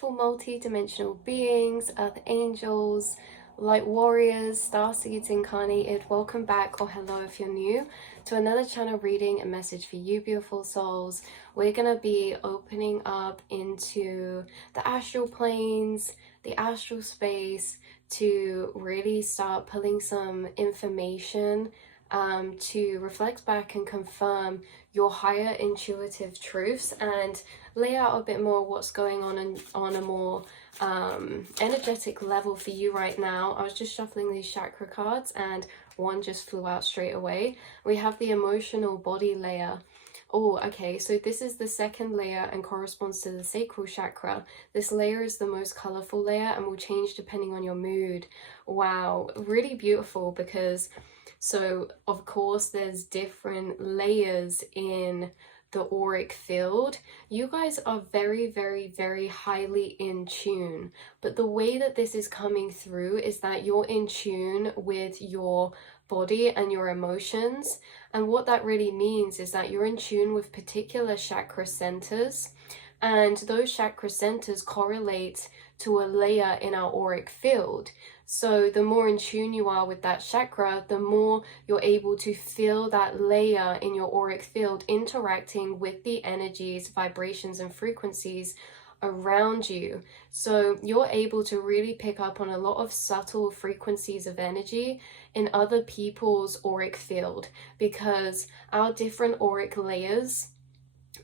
beautiful multi-dimensional beings, earth angels, light warriors, starseeds incarnated. Welcome back, or hello if you're new, to another channel reading, a message for you beautiful souls. We're going to be opening up into the astral planes, the astral space, to really start pulling some information to reflect back and confirm your higher intuitive truths and lay out a bit more what's going on a more energetic level for you right now. I was just shuffling these chakra cards and one just flew out straight away. We have the emotional body layer. Oh, okay, so this is the second layer and corresponds to the sacral chakra. This layer is the most colorful layer and will change depending on your mood. Wow, really beautiful, because so of course there's different layers in the auric field. You guys are very, very, very highly in tune, but the way that this is coming through is that you're in tune with your body and your emotions. And what that really means is that you're in tune with particular chakra centers, and those chakra centers correlate to a layer in our auric field. So the more in tune you are with that chakra, the more you're able to feel that layer in your auric field interacting with the energies, vibrations, and frequencies around you. So you're able to really pick up on a lot of subtle frequencies of energy in other people's auric field, because our different auric layers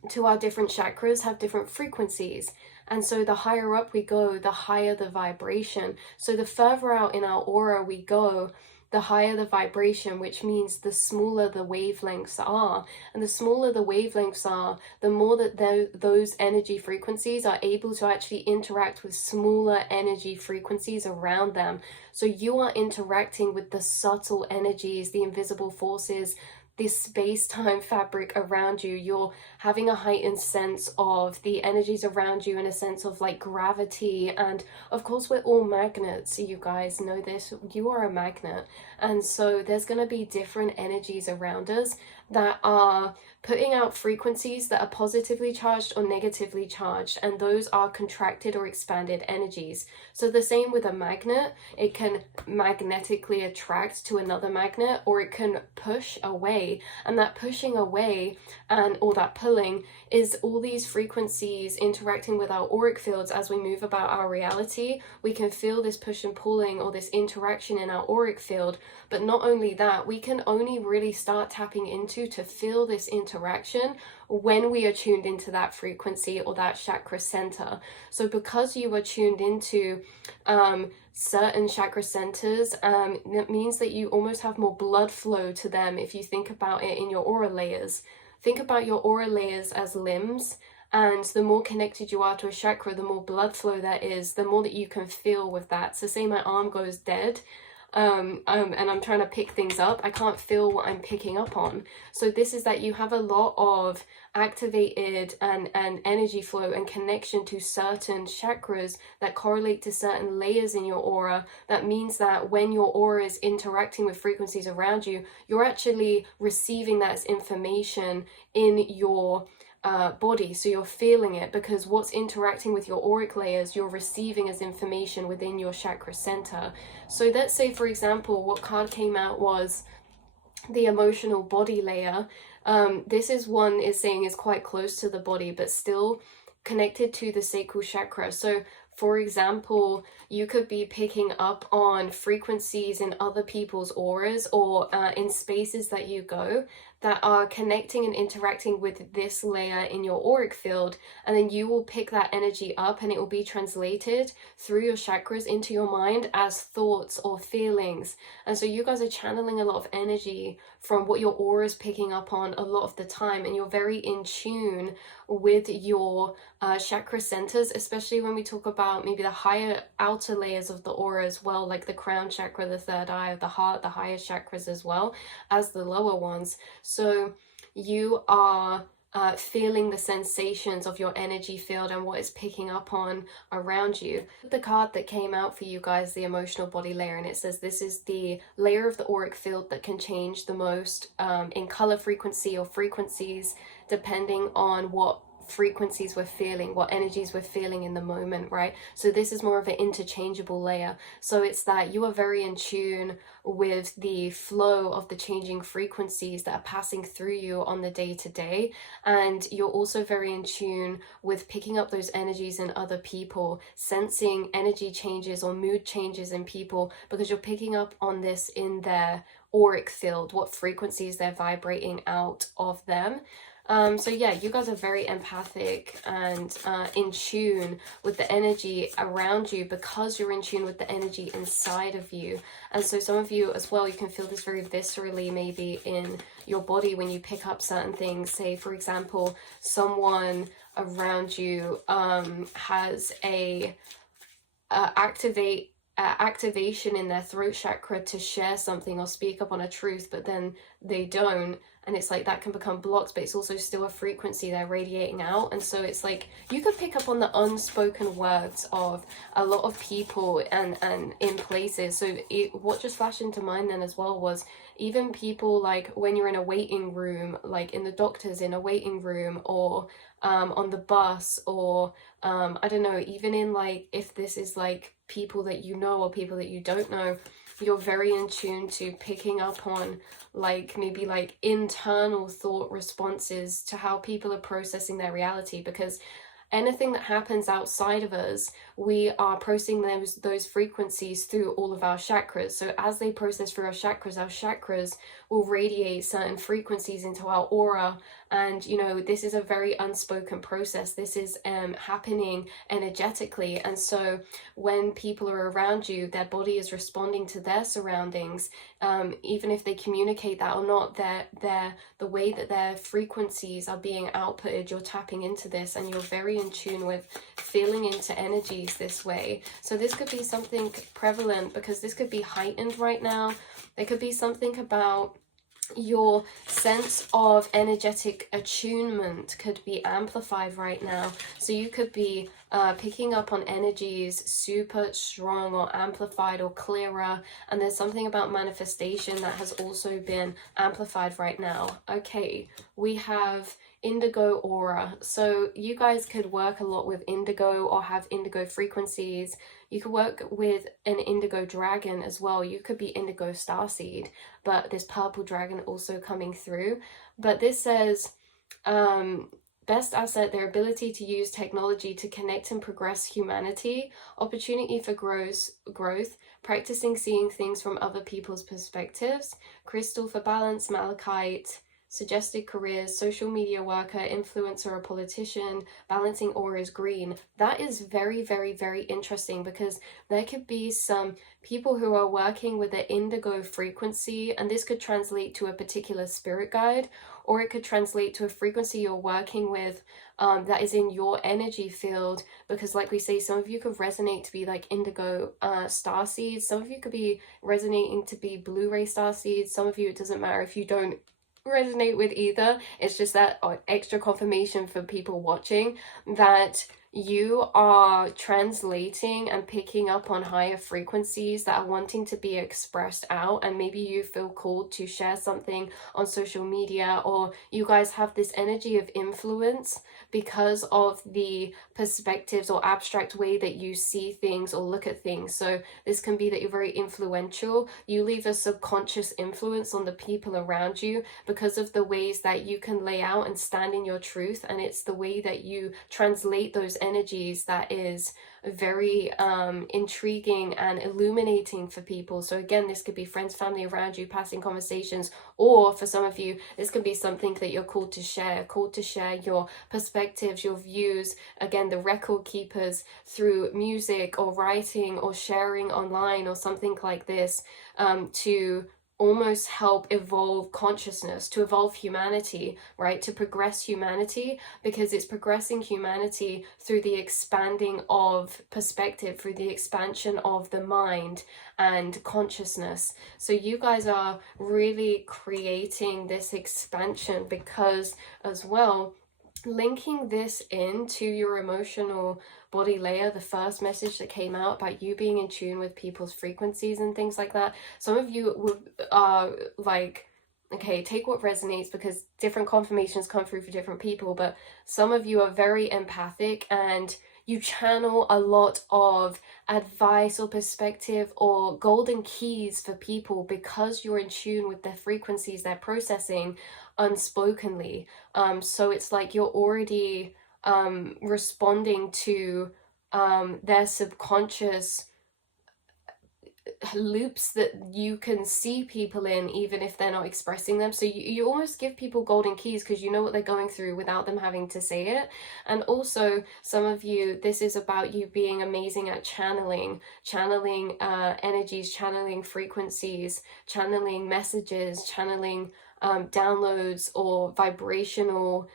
to our different chakras have different frequencies. And so the higher up we go, the higher the vibration. So the further out in our aura we go, the higher the vibration, which means the smaller the wavelengths are. And the smaller the wavelengths are, the more that those energy frequencies are able to actually interact with smaller energy frequencies around them. So you are interacting with the subtle energies, the invisible forces, this space-time fabric around you. You're having a heightened sense of the energies around you, and a sense of like gravity. And of course we're all magnets, you guys know this, you are a magnet. And so there's going to be different energies around us that are putting out frequencies that are positively charged or negatively charged, and those are contracted or expanded energies. So the same with a magnet, it can magnetically attract to another magnet, or it can push away. And that pushing away and or that pulling is all these frequencies interacting with our auric fields. As we move about our reality, we can feel this push and pulling, or this interaction in our auric field. But not only that, we can only really start tapping into to feel this interaction when we are tuned into that frequency or that chakra center. So because you are tuned into certain chakra centers, that means that you almost have more blood flow to them. If you think about it in your aura layers, think about your aura layers as limbs, and the more connected you are to a chakra, the more blood flow that is, the more that you can feel with that. So say my arm goes dead, and I'm trying to pick things up, I can't feel what I'm picking up on. So this is that you have a lot of activated and energy flow and connection to certain chakras that correlate to certain layers in your aura. That means that when your aura is interacting with frequencies around you, you're actually receiving that as information in your body. So you're feeling it, because what's interacting with your auric layers, you're receiving as information within your chakra center. So let's say, for example, what card came out was the emotional body layer. This is one is saying is quite close to the body, but still connected to the sacral chakra. So for example, you could be picking up on frequencies in other people's auras, or in spaces that you go, that are connecting and interacting with this layer in your auric field, and then you will pick that energy up and it will be translated through your chakras into your mind as thoughts or feelings. And so you guys are channeling a lot of energy from what your aura is picking up on a lot of the time, and you're very in tune with your chakra centers, especially when we talk about maybe the higher outer layers of the aura as well, like the crown chakra, the third eye of the heart, the higher chakras as well as the lower ones. So you are feeling the sensations of your energy field and what it's picking up on around you. The card that came out for you guys, the emotional body layer, and it says this is the layer of the auric field that can change the most in color frequency or frequencies, depending on what what frequencies we're feeling, what energies we're feeling in the moment, right? So this is more of an interchangeable layer. So it's that you are very in tune with the flow of the changing frequencies that are passing through you on the day to day, and you're also very in tune with picking up those energies in other people, sensing energy changes or mood changes in people, because you're picking up on this in their auric field, what frequencies they're vibrating out of them. So yeah, you guys are very empathic and in tune with the energy around you, because you're in tune with the energy inside of you. And so some of you as well, you can feel this very viscerally maybe in your body when you pick up certain things. Say, for example, someone around you has a activation in their throat chakra to share something or speak up on a truth, but then they don't, and it's like that can become blocked, but it's also still a frequency they're radiating out. And so it's like you could pick up on the unspoken words of a lot of people and in places. So what just flashed into mind then as well was even people like when you're in a waiting room, like in the doctors in a waiting room, or on the bus, or I don't know, even in like, if this is like people that you know or people that you don't know, you're very in tune to picking up on like maybe like internal thought responses to how people are processing their reality, because anything that happens outside of us, we are processing those frequencies through all of our chakras. So as they process through our chakras will radiate certain frequencies into our aura. And you know, this is a very unspoken process. This is happening energetically. And so when people are around you, their body is responding to their surroundings, even if they communicate that or not. The way that their frequencies are being outputted, you're tapping into this, and you're very in tune with feeling into energies this way. So this could be something prevalent, because this could be heightened right now. There could be something about your sense of energetic attunement could be amplified right now. So you could be picking up on energies super strong or amplified or clearer, and there's something about manifestation that has also been amplified right now. Okay, we have indigo aura. So you guys could work a lot with indigo or have indigo frequencies. You could work with an indigo dragon as well. You could be indigo starseed, but this purple dragon also coming through. But this says best asset, their ability to use technology to connect and progress humanity, opportunity for growth, practicing seeing things from other people's perspectives, crystal for balance, malachite, suggested careers, social media worker, influencer, or politician, balancing auras, green. That is very, very, very interesting, because there could be some people who are working with the indigo frequency, and this could translate to a particular spirit guide, or it could translate to a frequency you're working with that is in your energy field. Because like we say, some of you could resonate to be like indigo star seeds, some of you could be resonating to be Blu-ray star seeds, some of you, it doesn't matter if you don't resonate with either. It's just that extra confirmation for people watching that you are translating and picking up on higher frequencies that are wanting to be expressed out, and maybe you feel called to share something on social media, or you guys have this energy of influence because of the perspectives or abstract way that you see things or look at things. So this can be that you're very influential. You leave a subconscious influence on the people around you because of the ways that you can lay out and stand in your truth, and it's the way that you translate those energies that is very intriguing and illuminating for people. So again, this could be friends, family around you, passing conversations, or for some of you, this could be something that you're called to share your perspectives, your views. Again, the record keepers, through music or writing or sharing online or something like this, to almost help evolve consciousness, to evolve humanity, right? To progress humanity, because it's progressing humanity through the expanding of perspective, through the expansion of the mind and consciousness. So you guys are really creating this expansion, because as well, linking this into your emotional body layer, the first message that came out about you being in tune with people's frequencies and things like that. Some of you are like Okay, take what resonates, because different confirmations come through for different people, but some of you are very empathic and you channel a lot of advice or perspective or golden keys for people because you're in tune with their frequencies they're processing unspokenly. So it's like you're already responding to their subconscious loops that you can see people in even if they're not expressing them. So you almost give people golden keys because you know what they're going through without them having to say it. And also, some of you, this is about you being amazing at channeling energies, channeling frequencies, channeling messages, channeling downloads or vibrational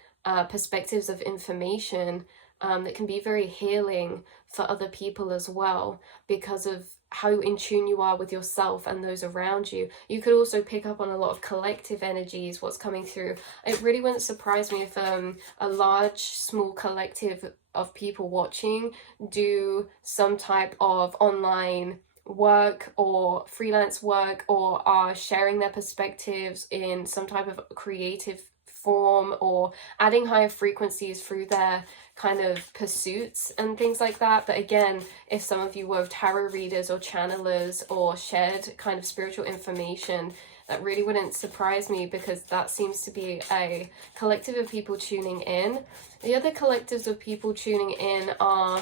perspectives of information that can be very healing for other people as well, because of how in tune you are with yourself and those around you. You could also pick up on a lot of collective energies, what's coming through. It really wouldn't surprise me if a large, small collective of people watching do some type of online work or freelance work, or are sharing their perspectives in some type of creative form, or adding higher frequencies through their kind of pursuits and things like that. But again, if some of you were tarot readers or channelers or shared kind of spiritual information, that really wouldn't surprise me, because that seems to be a collective of people tuning in. The other collectives of people tuning in are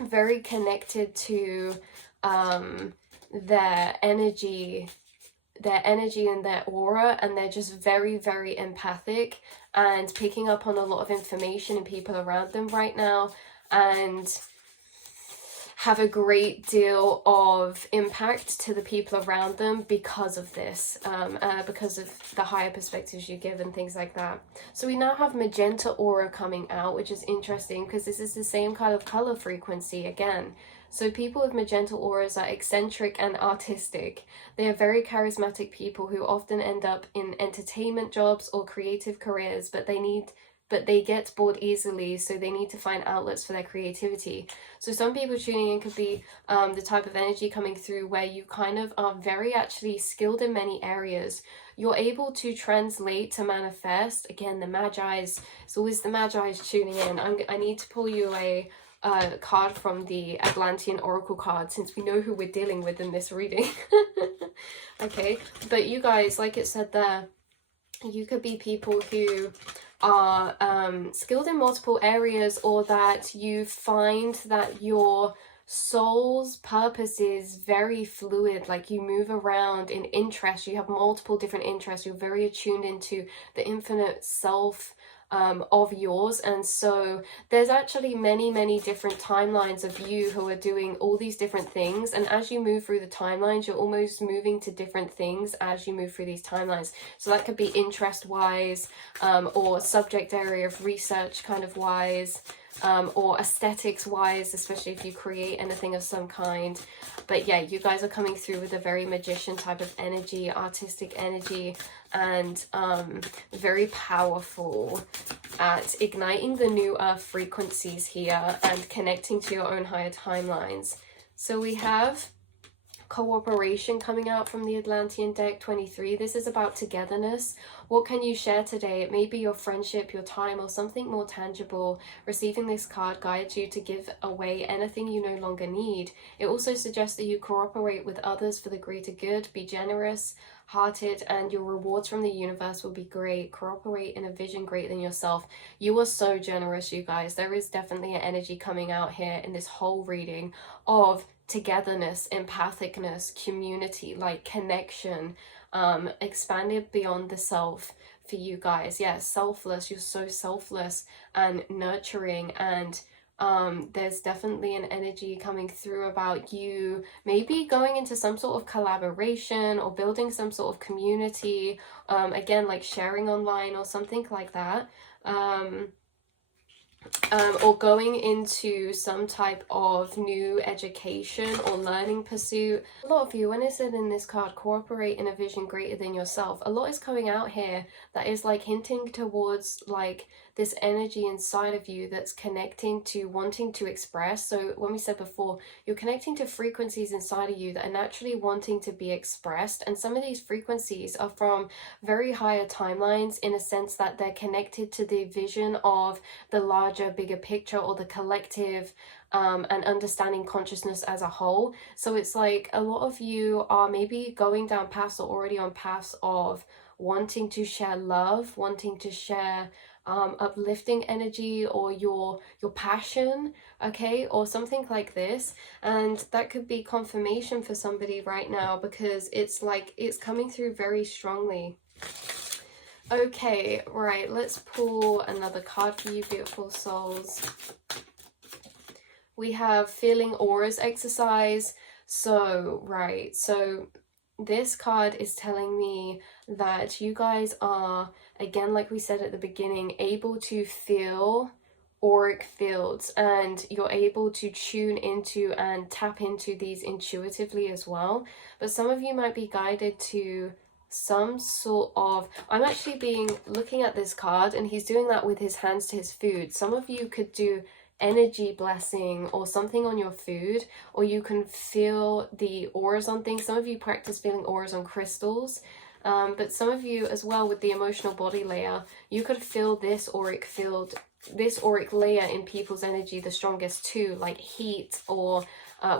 very connected to their energy and their aura, and they're just very, very empathic and picking up on a lot of information and people around them right now, and have a great deal of impact to the people around them because of this, because of the higher perspectives you give and things like that. So we now have Magenta aura coming out, which is interesting because this is the same kind of color frequency again. So people with magenta auras are eccentric and artistic. They are very charismatic people who often end up in entertainment jobs or creative careers, but they get bored easily, so they need to find outlets for their creativity. So some people tuning in could be the type of energy coming through where you kind of are very actually skilled in many areas. You're able to translate to manifest. Again, the Magi's, it's always the Magi's tuning in. I need to pull you a card from the Atlantean Oracle card, since we know who we're dealing with in this reading. Okay, but you guys, like it said there, you could be people who are skilled in multiple areas, or that you find that your soul's purpose is very fluid, like you move around in interest, you have multiple different interests, you're very attuned into the infinite self of yours. And so there's actually many different timelines of you who are doing all these different things, and as you move through the timelines, you're almost moving to different things as you move through these timelines. So that could be interest wise, or subject area of research kind of wise, or aesthetics wise, especially if you create anything of some kind. But yeah, you guys are coming through with a very magician type of energy, artistic energy, and very powerful at igniting the new earth frequencies here and connecting to your own higher timelines. So we have cooperation coming out from the Atlantean deck 23. This is about togetherness. What can you share today? It may be your friendship, your time, or something more tangible. Receiving this card guides you to give away anything you no longer need. It also suggests that you cooperate with others for the greater good. Be generous hearted, and your rewards from the universe will be great. Cooperate in a vision greater than yourself. You are so generous, you guys. There is definitely an energy coming out here in this whole reading of togetherness, empathicness, community, like connection, expanded beyond the self for you guys. Yeah, selfless. You're so selfless and nurturing, and there's definitely an energy coming through about you maybe going into some sort of collaboration or building some sort of community, again, like sharing online or something like that, or going into some type of new education or learning pursuit. A lot of you, when it said in this card, cooperate in a vision greater than yourself, a lot is coming out here that is like hinting towards like this energy inside of you that's connecting to wanting to express. So when we said before, you're connecting to frequencies inside of you that are naturally wanting to be expressed, and some of these frequencies are from very higher timelines, in a sense that they're connected to the vision of the larger, bigger picture, or the collective, and understanding consciousness as a whole. So it's like a lot of you are maybe going down paths, or already on paths of wanting to share love, wanting to share uplifting energy, or your passion, okay, or something like this. And that could be confirmation for somebody right now, because it's like it's coming through very strongly. Okay, right, let's pull another card for you, beautiful souls. We have feeling auras exercise. So, right, so this card is telling me that you guys are, again, like we said at the beginning, able to feel auric fields, and you're able to tune into and tap into these intuitively as well. But some of you might be guided to some sort of, I'm actually looking at this card, and he's doing that with his hands to his food. Some of you could do energy blessing or something on your food, or you can feel the auras on things. Some of you practice feeling auras on crystals, but some of you as well with the emotional body layer, you could feel this auric field, this auric layer in people's energy the strongest too, like heat, or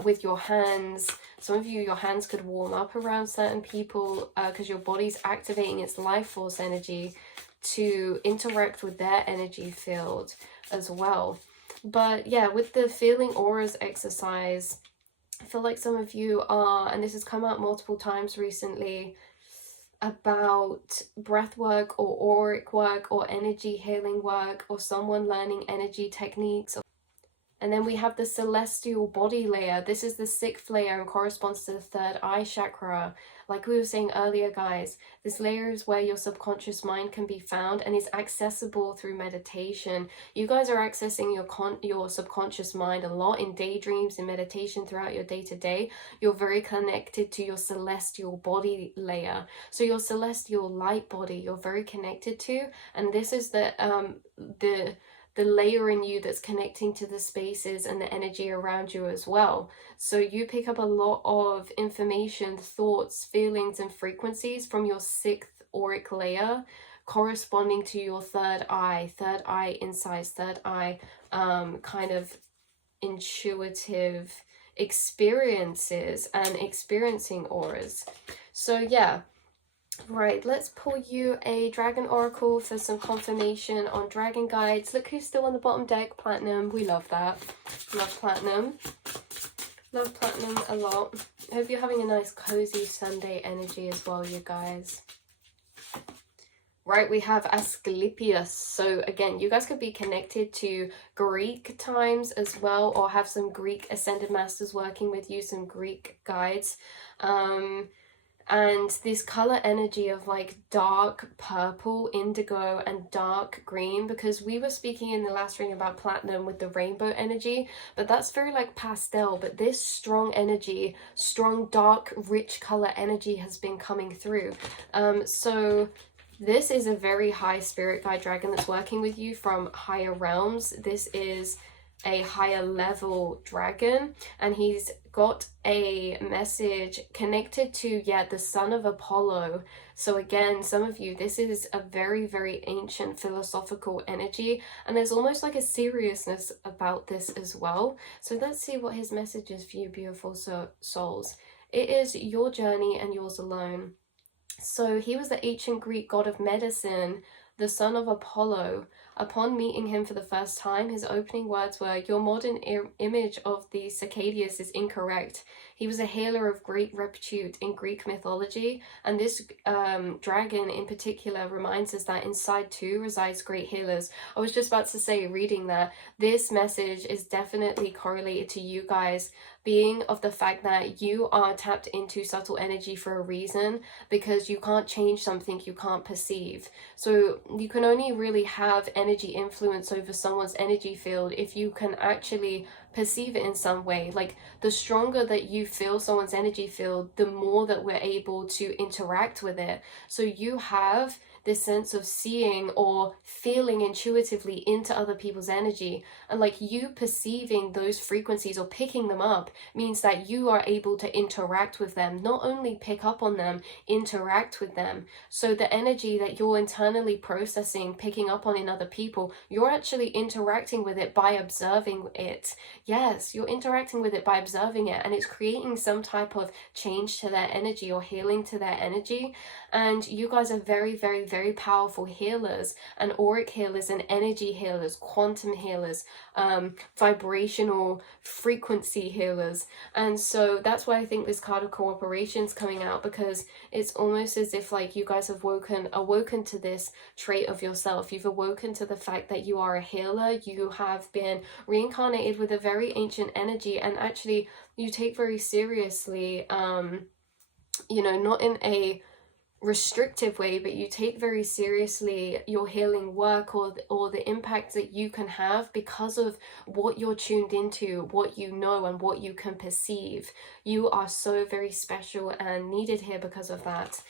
with your hands. Some of you, your hands could warm up around certain people because your body's activating its life force energy to interact with their energy field as well. But yeah, with the feeling auras exercise, I feel like some of you are, and this has come out multiple times recently, about breath work or auric work or energy healing work, or someone learning energy techniques. And then we have the celestial body layer. This is the 6th layer and corresponds to the 3rd eye chakra. Like we were saying earlier, guys, this layer is where your subconscious mind can be found and is accessible through meditation. You guys are accessing your subconscious mind a lot in daydreams, in meditation throughout your day-to-day. You're very connected to your celestial body layer. So your celestial light body, you're very connected to. And this is the layer in you that's connecting to the spaces and the energy around you as well. So you pick up a lot of information, thoughts, feelings, and frequencies from your 6th auric layer, corresponding to your 3rd eye insights, 3rd eye kind of intuitive experiences and experiencing auras. So yeah. Right, let's pull you a dragon oracle for some confirmation on dragon guides. Look who's still on the bottom deck, platinum. We love that. Love platinum. Love platinum a lot. I hope you're having a nice cozy Sunday energy as well, you guys. Right, we have Asclepius. So again, you guys could be connected to Greek times as well, or have some Greek ascended masters working with you, some Greek guides. And this color energy of like dark purple, indigo, and dark green, because we were speaking in the last reading about platinum with the rainbow energy, but that's very like pastel. But this strong energy, strong, dark, rich color energy has been coming through. So this is a very high spirit guide dragon that's working with you from higher realms. This is a higher level dragon, and he's got a message connected to the son of Apollo. So again, some of you, this is a very, very ancient philosophical energy, and there's almost like a seriousness about this as well. So let's see what his message is for you, beautiful souls. It is your journey and yours alone. So he was the ancient Greek god of medicine, the son of Apollo. Upon meeting him for the first time, his opening words were, "Your modern image of the Cicadius is incorrect. He was a healer of great repute in Greek mythology, and this dragon in particular reminds us that inside too resides great healers." I was just about to say, reading that, this message is definitely correlated to you guys being of the fact that you are tapped into subtle energy for a reason, because you can't change something you can't perceive. So you can only really have energy influence over someone's energy field if you can actually perceive it in some way. Like, the stronger that you feel someone's energy field, the more that we're able to interact with it. So you have this sense of seeing or feeling intuitively into other people's energy. And like you perceiving those frequencies or picking them up means that you are able to interact with them, not only pick up on them, interact with them. So the energy that you're internally processing, picking up on in other people, you're actually interacting with it by observing it. Yes, you're interacting with it by observing it, and it's creating some type of change to their energy or healing to their energy. And you guys are very, very, very powerful healers, and auric healers and energy healers, quantum healers, vibrational frequency healers. And so that's why I think this card of cooperation is coming out, because it's almost as if like you guys have awoken to this trait of yourself. You've awoken to the fact that you are a healer. You have been reincarnated with a very ancient energy, and actually you take very seriously, you know, not in a restrictive way, but you take very seriously your healing work, or the impact that you can have because of what you're tuned into, what you know, and what you can perceive. You are so very special and needed here because of that.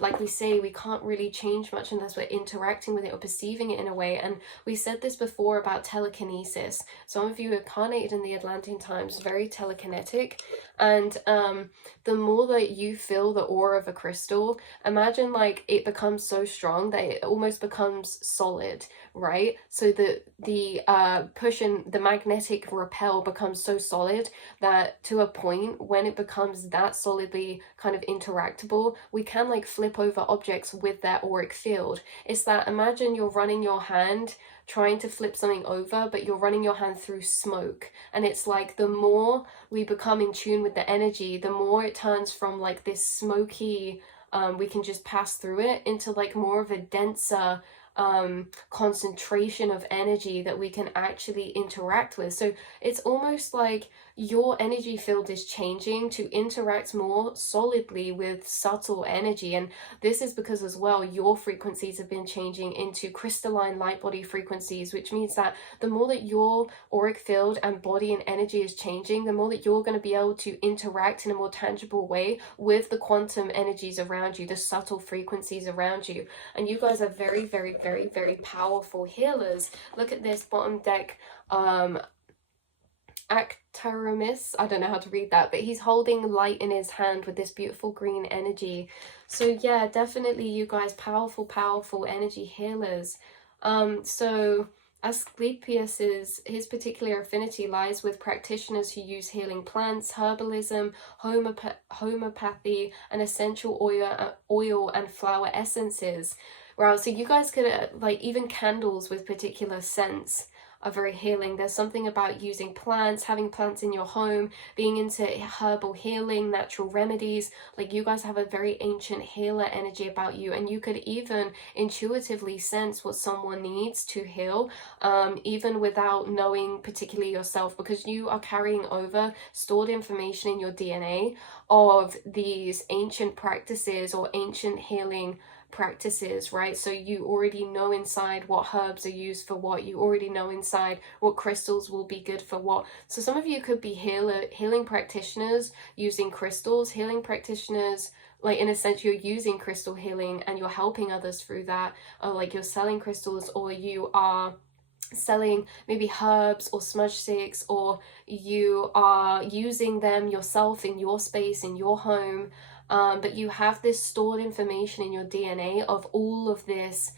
Like we say, we can't really change much unless we're interacting with it or perceiving it in a way. And we said this before about telekinesis. Some of you incarnated in the Atlantean times, very telekinetic, and the more that you feel the aura of a crystal, imagine like it becomes so strong that it almost becomes solid, right? So the push and the magnetic repel becomes so solid that to a point when it becomes that solidly kind of interactable, we can like flip over objects with that auric field. It's that, imagine you're running your hand trying to flip something over, but you're running your hand through smoke. And it's like the more we become in tune with the energy, the more it turns from like this smoky, we can just pass through it, into like more of a denser concentration of energy that we can actually interact with. So it's almost like your energy field is changing to interact more solidly with subtle energy. And this is because as well your frequencies have been changing into crystalline light body frequencies, which means that the more that your auric field and body and energy is changing, the more that you're going to be able to interact in a more tangible way with the quantum energies around you, the subtle frequencies around you. And you guys are very, very, very, very powerful healers. Look at this bottom deck, Actaromis, I don't know how to read that, but he's holding light in his hand with this beautiful green energy. So yeah, definitely you guys, powerful, powerful energy healers. So Asclepius's, his particular affinity lies with practitioners who use healing plants, herbalism, homeopathy, and essential oil and flower essences. Wow, so you guys could like even candles with particular scents are very healing. There's something about using plants, having plants in your home, being into herbal healing, natural remedies. Like you guys have a very ancient healer energy about you, and you could even intuitively sense what someone needs to heal, even without knowing particularly yourself, because you are carrying over stored information in your DNA of these ancient practices or ancient healing practices, right? So you already know inside what herbs are used for what. You already know inside what crystals will be good for what. So some of you could be healing practitioners using crystals, healing practitioners, like in a sense you're using crystal healing and you're helping others through that, or like you're selling crystals, or you are selling maybe herbs or smudge sticks, or you are using them yourself in your space, in your home. But you have this stored information in your DNA of all of this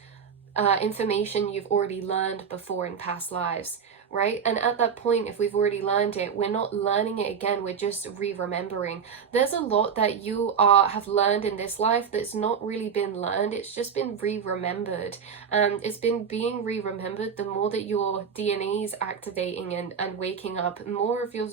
information you've already learned before in past lives, right? And at that point, if we've already learned it, we're not learning it again, we're just re-remembering. There's a lot that you have learned in this life that's not really been learned, it's just been re-remembered. And it's been being re-remembered. The more that your DNA is activating and waking up, more of your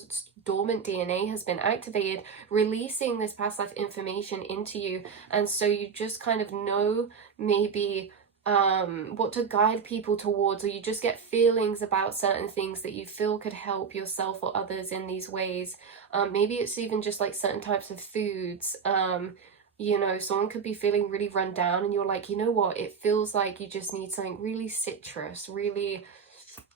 dormant DNA has been activated, releasing this past life information into you. And so you just kind of know maybe what to guide people towards, or you just get feelings about certain things that you feel could help yourself or others in these ways. Maybe it's even just like certain types of foods. You know, someone could be feeling really run down and you're like, you know what, it feels like you just need something really citrus, really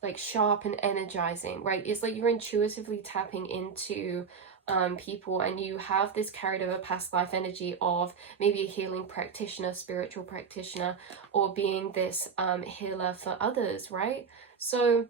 like sharp and energizing, right? It's like you're intuitively tapping into people, and you have this carried over past life energy of maybe a healing practitioner, spiritual practitioner, or being this healer for others, right? So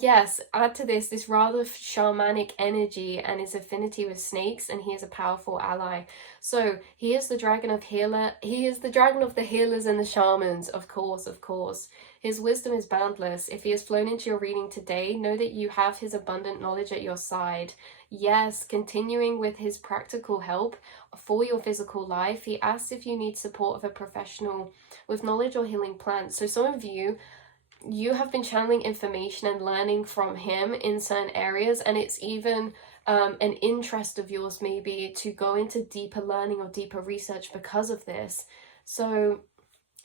yes, add to this rather shamanic energy and his affinity with snakes, and he is a powerful ally. So he is the dragon of healer. He is the dragon of the healers and the shamans, of course, of course. His wisdom is boundless. If he has flown into your reading today, know that you have his abundant knowledge at your side. Yes, continuing with his practical help for your physical life, he asks if you need support of a professional with knowledge or healing plants. So some of you have been channeling information and learning from him in certain areas, and it's even an interest of yours maybe to go into deeper learning or deeper research because of this. So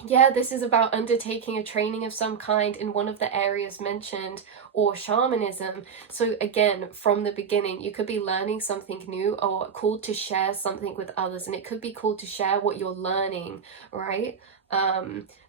yeah, this is about undertaking a training of some kind in one of the areas mentioned, or shamanism. So again, from the beginning, you could be learning something new or called to share something with others, and it could be called to share what you're learning, right?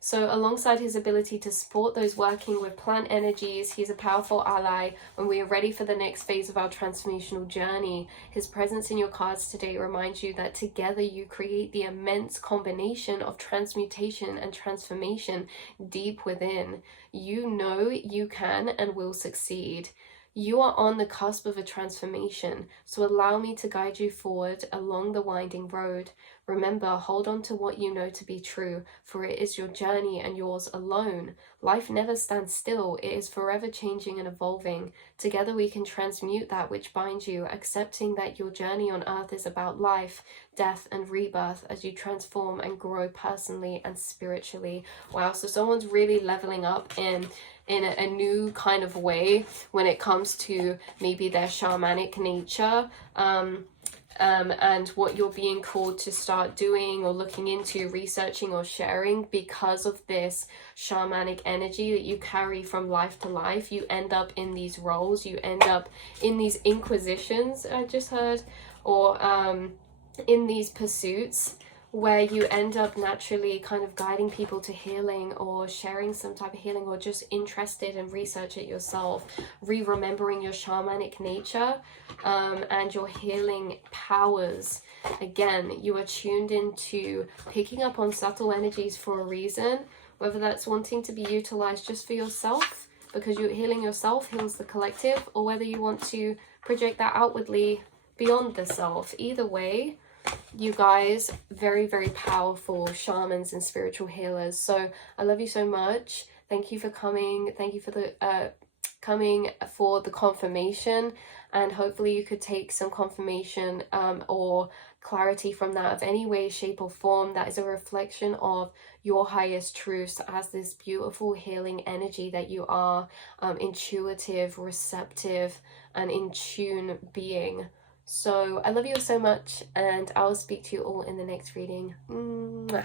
So alongside his ability to support those working with plant energies, he's a powerful ally when we are ready for the next phase of our transformational journey. His presence in your cards today reminds you that together you create the immense combination of transmutation and transformation deep within. You know you can and will succeed. You are on the cusp of a transformation, so allow me to guide you forward along the winding road. Remember, hold on to what you know to be true, for it is your journey and yours alone. Life never stands still, it is forever changing and evolving. Together we can transmute that which binds you, accepting that your journey on earth is about life, death, and rebirth as you transform and grow personally and spiritually. Wow, so someone's really leveling up in a new kind of way when it comes to maybe their shamanic nature, and what you're being called to start doing or looking into, researching or sharing because of this shamanic energy that you carry from life to life. You end up in these roles, you end up in these inquisitions, I just heard, or in these pursuits where you end up naturally kind of guiding people to healing or sharing some type of healing, or just interested in research it yourself, remembering your shamanic nature and your healing powers. Again, you are tuned into picking up on subtle energies for a reason, whether that's wanting to be utilized just for yourself because you're healing yourself heals the collective, or whether you want to project that outwardly beyond the self. Either way, you guys, very, very powerful shamans and spiritual healers. So I love you so much. Thank you for coming. Thank you for the coming for the confirmation, and hopefully you could take some confirmation or clarity from that of any way, shape, or form that is a reflection of your highest truths as this beautiful healing energy that you are, intuitive, receptive, and in tune being. So I love you all so much, and I'll speak to you all in the next reading. Mwah.